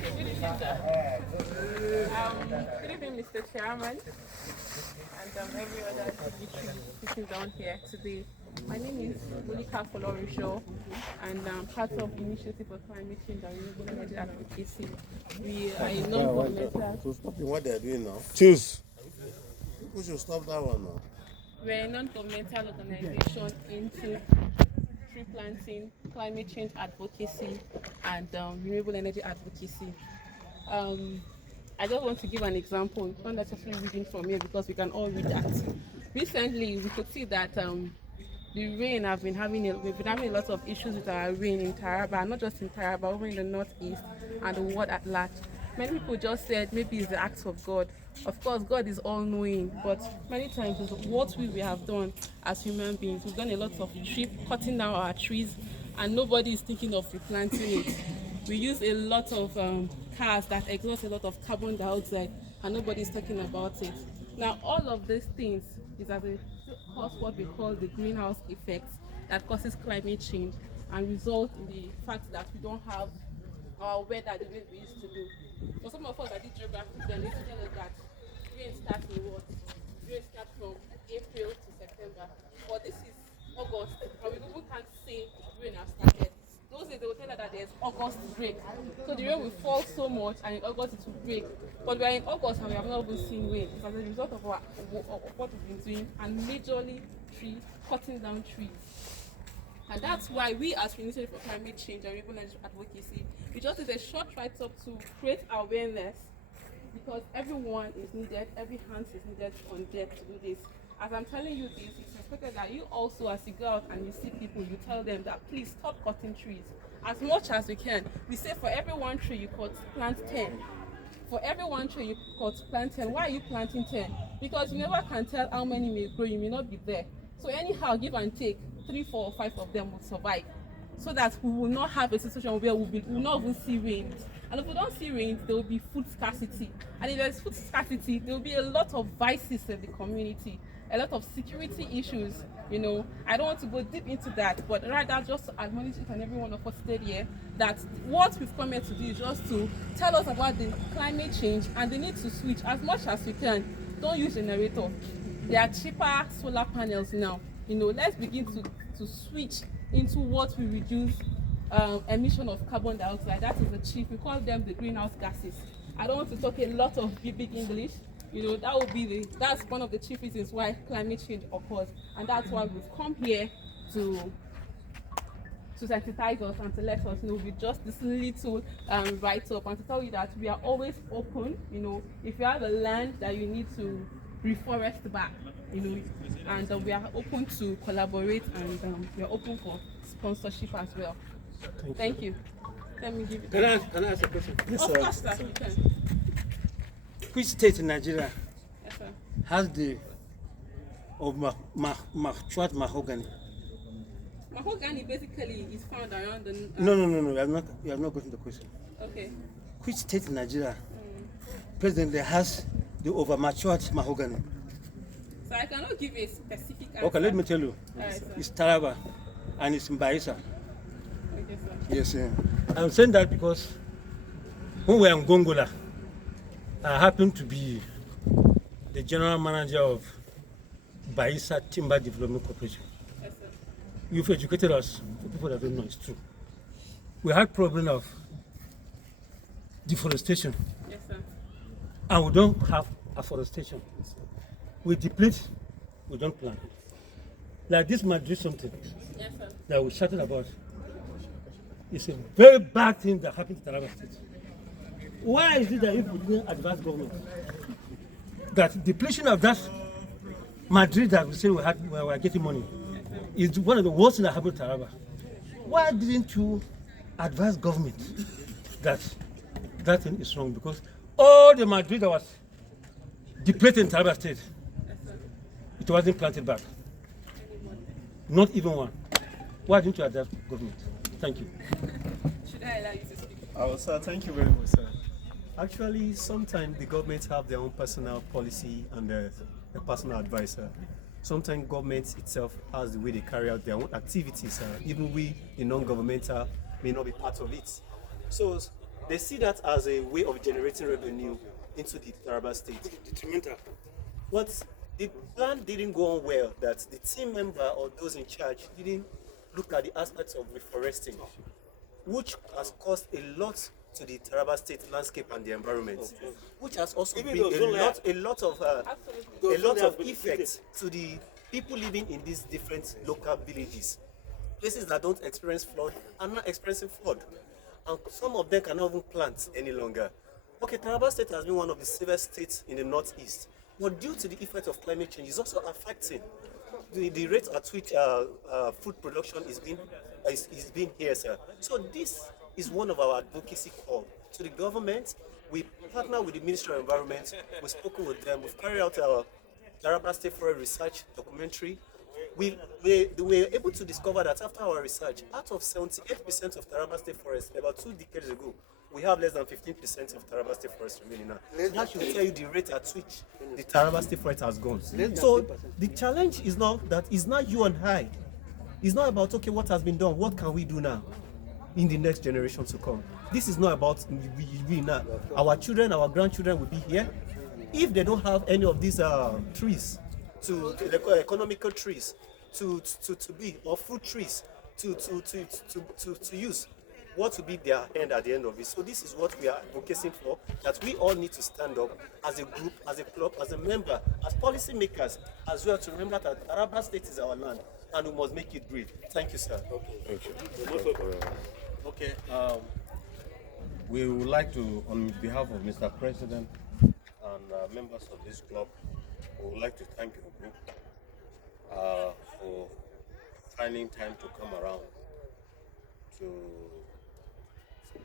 Okay, good evening, sir. Good evening, Mr. Chairman, and every other dignitary sitting down here today. My name is Monica Folorisho, and I'm part of the Initiative for Climate Change and Renewable Energy Advocacy. We are a non-governmental. So stopping what they're doing now. Choose. People should stop that one now. We're a non-governmental organization into tree planting, climate change advocacy, and renewable energy advocacy. I just want to give an example, not necessarily reading from here because we can all read that. Recently, we could see that the rain we've been having a lot of issues with our rain in Taraba, not just in Taraba, over in the northeast and the world at large. Many people just said maybe it's the acts of God. Of course, God is all-knowing, but many times it's what we have done as human beings. We've done a lot of cutting down our trees, and nobody is thinking of replanting it. We use a lot of cars that exhaust a lot of carbon dioxide, and nobody is talking about it. Now, all of these things is as a cause what we call the greenhouse effect that causes climate change and result in the fact that we don't have our weather the way we used to do. For some of us that did geography, then they tell us that rain starts in what? Rain starts from April to September. But this is August, and we even can't say rain has started. Those days they will tell us that there's August break. So the rain will fall so much, and in August it will break. But we are in August and we have not even seen rain. It's as a result of what we've been doing, and majorly cutting down trees. And that's why we as Initiative for Climate Change and Renewable Energy Advocacy, we just did a short write-up to create awareness, because everyone is needed, every hand is needed on deck to do this. As I'm telling you this, it's expected that you also, as you go out and you see people, you tell them that please stop cutting trees. As much as we can. We say for every one tree you cut, plant 10. For every one tree you cut, plant 10. Why are you planting 10? Because you never can tell how many may grow, you may not be there. So anyhow, give and take, 3, 4, or 5 of them will survive. So that we will not have a situation where we will not even see rains. And if we don't see rains, there will be food scarcity. And if there's food scarcity, there will be a lot of vices in the community, a lot of security issues. You know, I don't want to go deep into that, but rather just to admonish each and every one of us today here that what we've come here to do is just to tell us about the climate change and the need to switch as much as we can. Don't use generator. There are cheaper solar panels now. You know, let's begin to switch into what will reduce emission of carbon dioxide. That is the chief. We call them the greenhouse gases. I don't want to talk a lot of big English. You know, that's one of the chief reasons why climate change occurs, and that's why we've come here to sensitize us and to let us know with just this little write-up, and to tell you that we are always open. You know, if you have a land that you need to reforest back, you know, and we are open to collaborate, and we are open for sponsorship as well. Thank you. Let me give it. Can I ask a question? Yes, of course, sir. You can. Which state in Nigeria Yes, sir. has the matured mahogany? Mahogany basically is found around the. No. You have not gotten the question. Okay. Which state in Nigeria presently has the overmatured mahogany? So I cannot give a specific answer. Okay, let me tell you. Alright, sir. It's Taraba and it's in Baisa. Okay, sir. Yes, I'm saying that because when we were in Gongola, I happened to be the general manager of Baisa Timber Development Corporation. Yes, sir. You've educated us. For people that don't know, it's true. We had problem of deforestation, Yes, sir. and we don't have afforestation. We deplete, we don't plant. Like this might do something Yes, sir. that we shouted about. It's a very bad thing that happened to Taraba State. Why is it that if we didn't advise government that depletion of that Madrid that we say we were getting money is one of the worst things that happened to Taraba? Why didn't you advise government that that thing is wrong? Because all the Madrid that was depleted in Taraba State, it wasn't planted back. Not even one. Why didn't you advise government? Thank you. Should I allow you to speak? Sir, thank you very much, sir. Actually, sometimes the government have their own personal policy and a personal advisor. Sometimes government itself has the way they carry out their own activities. Even we, the non-governmental, may not be part of it. So They see that as a way of generating revenue into the Taraba state. But the plan didn't go on well, that the team member or those in charge didn't look at the aspects of reforesting, which has caused a lot to the Taraba state landscape and the environment, which has also been a lot of effect to the people living in these different local villages. Places that don't experience flood are not experiencing flood, and some of them cannot even plant any longer. Okay, Taraba state has been one of the safest states in the northeast, but due to the effect of climate change, it's also affecting the rate at which food production is being here, sir. So this is one of our advocacy calls to the government. We partner with the Ministry of Environment. We've spoken with them. We've carried out our Taraba State Forest Research documentary. We were able to discover that after our research, out of 78% of Taraba State Forest, about 2 decades ago, we have less than 15% of Taraba State Forest remaining now. That should tell you the rate at which the Taraba State Forest has gone. So the challenge is not that it's not you and I. It's not about, okay, what has been done, what can we do now in the next generation to come. This is not about we now. Our children, our grandchildren will be here. If they don't have any of these trees, economical trees to be, or fruit trees to use, what will be their end at the end of it? So this is what we are advocating for, that we all need to stand up as a group, as a club, as a member, as policy makers, as well, to remember that Taraba State is our land and we must make it breathe. Thank you, sir. Thank you. Okay, we would like to, on behalf of Mr. President and members of this club, we would like to thank your group for finding time to come around to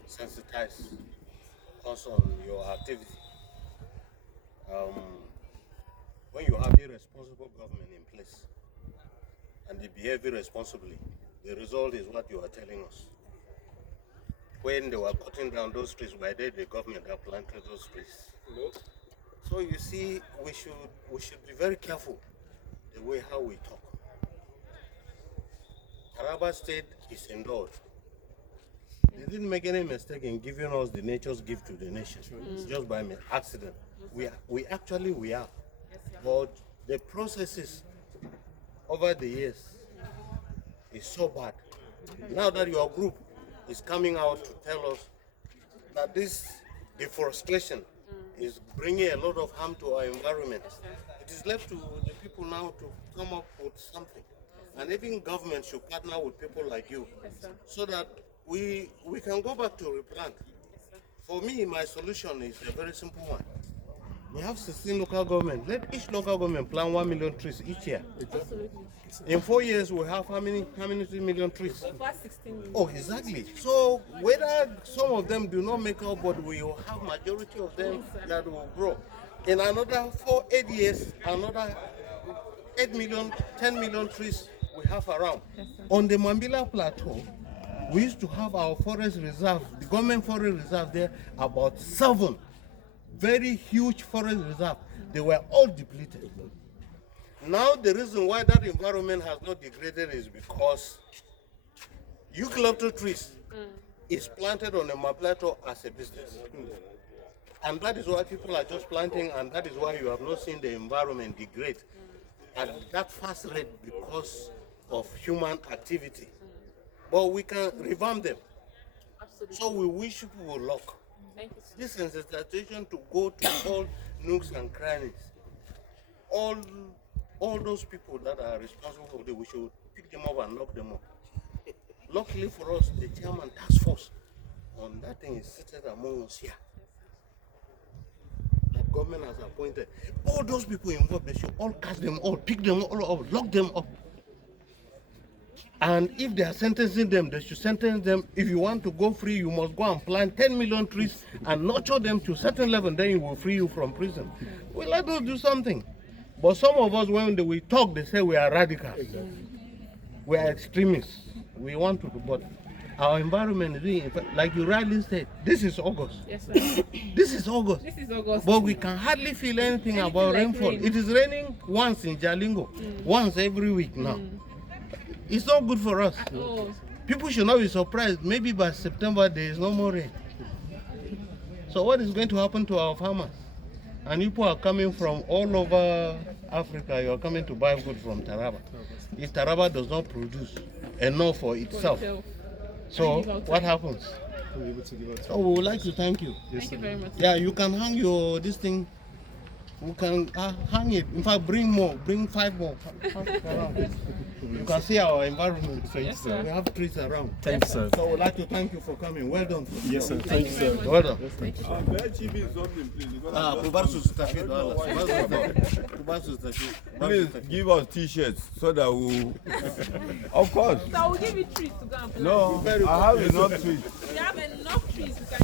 sensitize us on your activity. When you have irresponsible government in place and they behave irresponsibly, the result is what you are telling us. When they were cutting down those trees, by then the government have planted those trees. So you see, we should be very careful the way how we talk. Taraba State is endowed. They didn't make any mistake in giving us the nature's gift to the nation. It's just by accident. We are. But the processes over the years is so bad. Now that your group is coming out to tell us that this deforestation is bringing a lot of harm to our environment, it is left to the people now to come up with something. And even government should partner with people like you, so that we can go back to replant. For me, my solution is a very simple one. We have 16 local governments. Let each local government plant 1 million trees each year. Absolutely. In 4 years, we have how many 3 million trees? Over 16 million. Oh, exactly. So whether some of them do not make up, but we will have majority of them that will grow. In another 8 years, another 8 million, 10 million trees we have around. On the Mambila Plateau, we used to have our forest reserve, the government forest reserve there, about 7 very huge forest reserve. They were all depleted. Now the reason why that environment has not degraded is because eucalyptus trees is planted on the Mambila Plateau as a business. And that is why people are just planting, and that is why you have not seen the environment degrade at that fast rate because of human activity. But we can revamp them. Absolutely. So we wish people will luck. Thank you. This sensitization to go to all nooks and crannies, all those people that are responsible for it, we should pick them up and lock them up. Luckily for us, the chairman task force on that thing is seated among us here. That government has appointed. All those people involved, they should all catch them all, pick them all up, lock them up. And if they are sentencing them, they should sentence them. If you want to go free, you must go and plant 10 million trees and nurture them to a certain level, then it will free you from prison. Well, let us do something. But some of us, when we talk, they say we are radicals. We are extremists. We want to do, but our environment is doing, like you rightly said, this is August. Yes, sir. This is August. This is August. But we can hardly feel anything about like rainfall. rain. It is raining once in Jalingo, once every week now. It's not good for us. Oh, People should not be surprised. Maybe by September there is no more rain. So what is going to happen to our farmers? And people are coming from all over Africa. You are coming to buy food from Taraba. If Taraba does not produce enough for itself, so what happens? So we would like to thank you. Thank you very much. Yeah, you can hang your this thing. We can hang it. In fact, bring more. Bring 5 more. You can see our environment. Yes, sir. We have trees around. Thanks, sir. So we'd like to thank you for coming. Well done. Yes, sir. Thank you very much. Well done. Please give us t-shirts so that we of course. So I will give you trees to go and plant. No, I have enough trees. We have enough trees. We can